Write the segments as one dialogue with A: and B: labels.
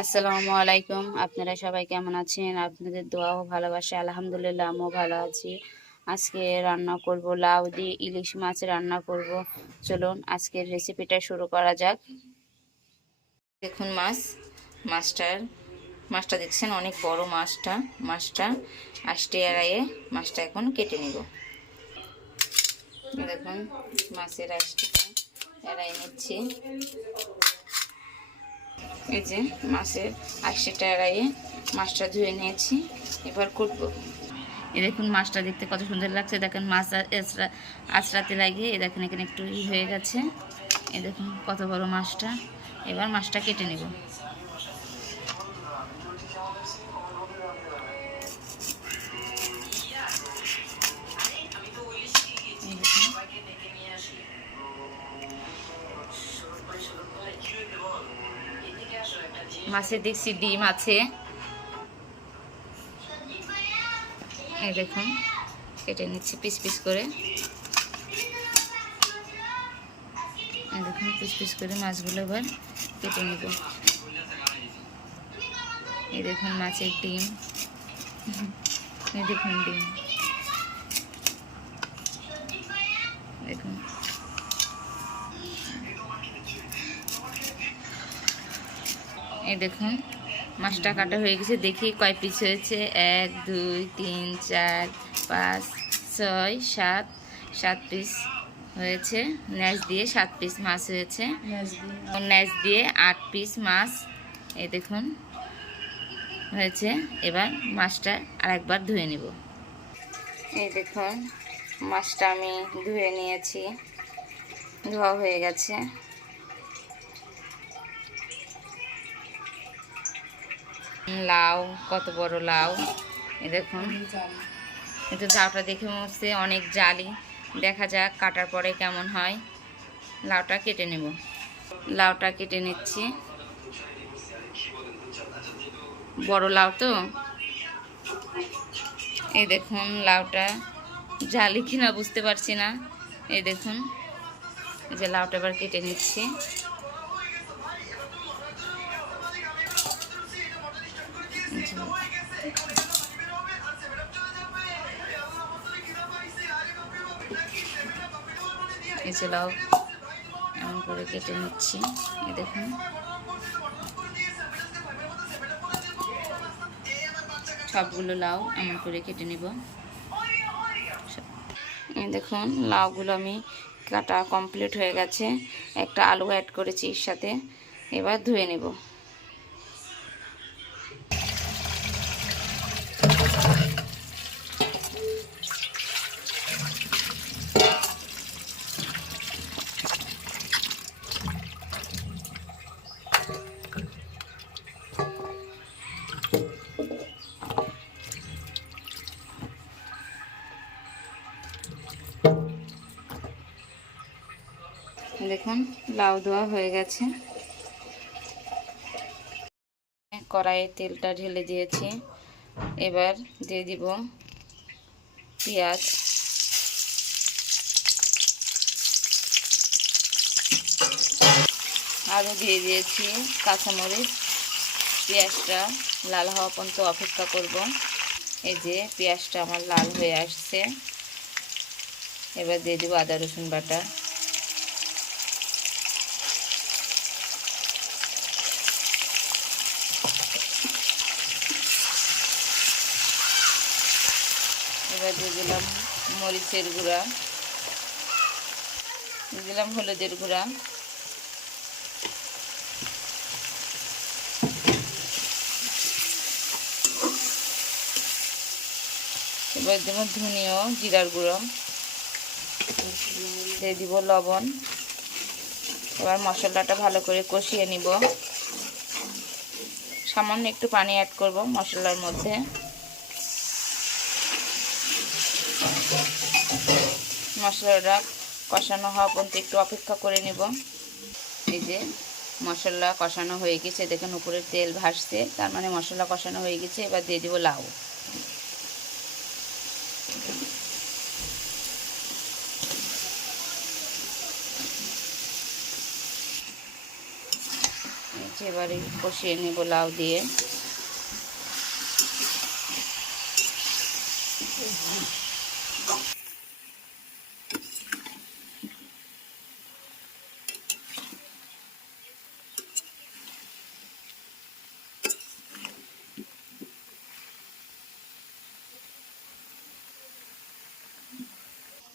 A: আসসালামু আলাইকুম। আপনারা সবাই কেমন আছেন? আপনাদের দোয়াও ভালোবাসে, আলহামদুলিল্লাহ আমিও ভালো আছি। আজকে রান্না করব লাউ দিয়ে ইলিশ মাছ রান্না করব। চলুন আজকের রেসিপিটা শুরু করা যাক। দেখুন মাছ মাছটার মাছটা দেখছেন অনেক বড় মাছটা মাছটা আষ্টে এড়াইয়ে মাছটা এখন কেটে নেব। দেখুন মাছের আষ্টটা, এড়াই নিচ্ছি। এই যে মাছের আশিটা এড়াইয়ে মাছটা ধুয়ে নিয়েছি, এবার কুটবো। এ দেখুন মাছটা দেখতে কত সুন্দর লাগছে, দেখেন মাছ আঁচড়া- আঁচড়াতে লাগিয়ে, এ দেখেন এখানে একটু হয়ে গেছে। এ দেখুন কত বড় মাছটা। এবার মাছটা কেটে নেব। মাছের দেখছি ডিম আছে। দেখুন, কেটে নিচ্ছি পিস পিস করে। দেখুন, পিস পিস করে মাছগুলো এবার কেটে নেব। এই দেখুন, মাছের ডিম। এই দেখুন ডিম। এই দেখুন মাছটা কাটা হয়ে গেছে। দেখি কয় পিস হয়েছে। এক দুই তিন চার পাঁচ ছয় সাত। সাত পিস হয়েছে। ন্যাচ দিয়ে সাত পিস মাছ হয়েছে। ন্যাচ দিয়ে। আট পিস মাছ এই দেখুন হয়েছে। এবার মাছটা আরেকবার ধুয়ে নিব। এই দেখুন মাছটা আমি ধুয়ে নিয়েছি। ধোয়া হয়ে গেছে। লাউ কত বড় লাউ। এই দেখুন। কিন্তু লাউটা দেখে মনে অনেক জালি। দেখা যাক কাটার পরে কেমন হয়। লাউটা কেটে নেব। লাউটা কেটে নিচ্ছি। বড় লাউ তো। এই দেখুন লাউটা জালি কিনা বুঝতে পারছি না। এই দেখুন। এই যে লাউটা এবার কেটে নিচ্ছি। এই যে লাউ, এমন করে কেটে নিচ্ছি। এই দেখুন। সবগুলো লাউ এমন করে কেটে নিব। এই দেখুন, লাউগুলো আমি কাটা কমপ্লিট হয়ে গেছে। একটা আলু অ্যাড করেছি এর সাথে। এবার ধুয়ে নেব। দেখুন, লাউ দেওয়া হয়ে গেছে। কড়াইয়ে তেলটা ঢেলে দিয়েছি। এবার দিয়ে দিব পেঁয়াজ। আরও দিয়ে দিয়েছি কাঁচামরিচ। পেঁয়াজটা লাল হওয়া পর্যন্ত অপেক্ষা করব। এই যে পেঁয়াজটা আমার লাল হয়ে আসছে। এবার দিয়ে দেবো আদা রসুন বাটা। এবার দিয়ে দিলাম মরিচের গুঁড়া। দিলাম হলুদের গুঁড়া। এবার দেবো ধনিয়া, জিরার গুঁড়ো। দিয়ে দিব লবণ। এবার মশলাটা ভালো করে কষিয়ে নিব। সামান্য একটু পানি অ্যাড করব মশলার মধ্যে। মশলাটা কষানো হওয়া পর্যন্ত একটু অপেক্ষা করে নেব। এই যে মশলা কষানো হয়ে গেছে, দেখুন উপরে তেল ভাসছে, তার মানে মশলা কষানো হয়ে গেছে, এবার দিয়ে দিব লাউ। এবারে কষিয়ে নেব লাউ দিয়ে।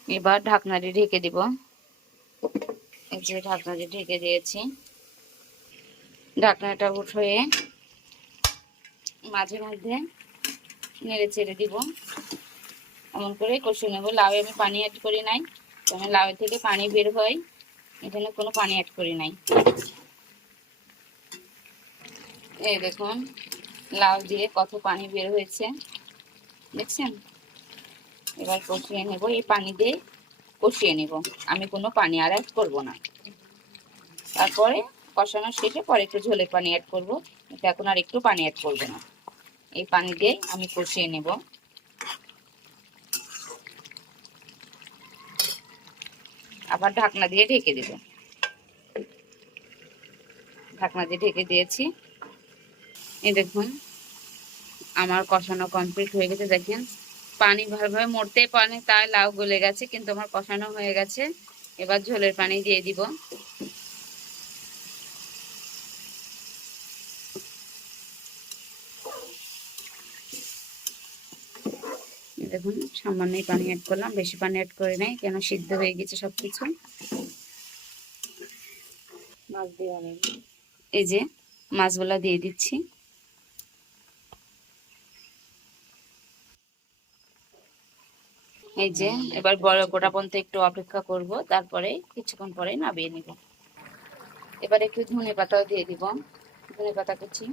A: এবার ঢাকনাটি ঢেকে দিব। যে ঢাকনাটি ঢেকে দিয়েছি। ঢাকনাটা উঠে মাঝে মধ্যে নেড়ে ছেড়ে দিব। এমন করে কষিয়ে নেব। লাউ আমি পানি অ্যাড করি নাই। কারণ লাউ থেকে পানি বের হয়। এখানে কোনো পানি অ্যাড করি নাই। এই দেখুন, লাউ দিয়ে কত পানি বের হয়েছে। দেখছেন? এবার কষিয়ে নেব, এই পানি দিয়ে কষিয়ে নেব। আমি কোনো পানি আর অ্যাড করব না। তারপরে কষানো শেষে পরে একটু ঝোলের পানি অ্যাড করব। কিন্তু এখন আর একটু পানি অ্যাড করব না। এই পানি দিয়ে আমি কষিয়ে নেব। আবার ঢাকনা দিয়ে ঢেকে দেব। ঢাকনা দিয়ে ঢেকে দিয়েছি। এই দেখুন, আমার কষানো কমপ্লিট হয়ে গেছে, দেখেন। পানি ভালোভাবে মরতে পারে তাই লাউ গলে গেছে কিন্তু আমার কষানো হয়ে গেছে। এবার ঝোলের পানি দিয়ে দিব। দেখুন সামান্যই পানি অ্যাড করলাম বেশি পানি অ্যাড করে নাই কেন সিদ্ধ হয়ে গেছে সবকিছু।
B: মাছ দিয়ে
A: এই যে মাছগুলা দিয়ে দিচ্ছি। এই যে এবার বড় গোটা পর্যন্ত একটু অপেক্ষা করব তারপরে কিছুক্ষণ পরে নামিয়ে নিব। এবার একটু ধনে পাতাও দিয়ে দিব ধনে পাতা কুচি।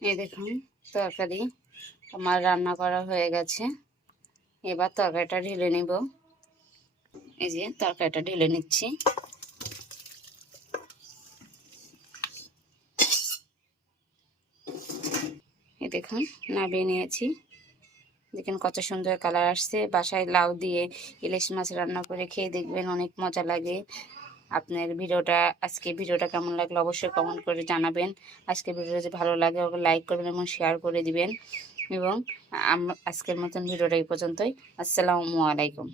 A: এই দেখুন তরকারি। আমার রান্না করা হয়ে গেছে। এবার তরকারিটা ঢেলে নেব। এই যে তরকারিটা ঢেলে নিচ্ছি। দেখুন, নামিয়ে নিয়েছি। দেখেন কত সুন্দর কালার আসছে। বাসায় লাউ দিয়ে ইলিশ মাছ রান্না করে খেয়ে দেখবেন অনেক মজা লাগে। আপনার ভিডিওটা, আজকে ভিডিওটা কেমন লাগল অবশ্যই কমেন্ট করে জানাবেন। আজকে ভিডিওটা যদি ভালো লাগে, ওকে লাইক করবেন এবং শেয়ার করে দিবেন। এবং আজকের মতন ভিডিওটা এই পর্যন্তই। আসসালামু আলাইকুম।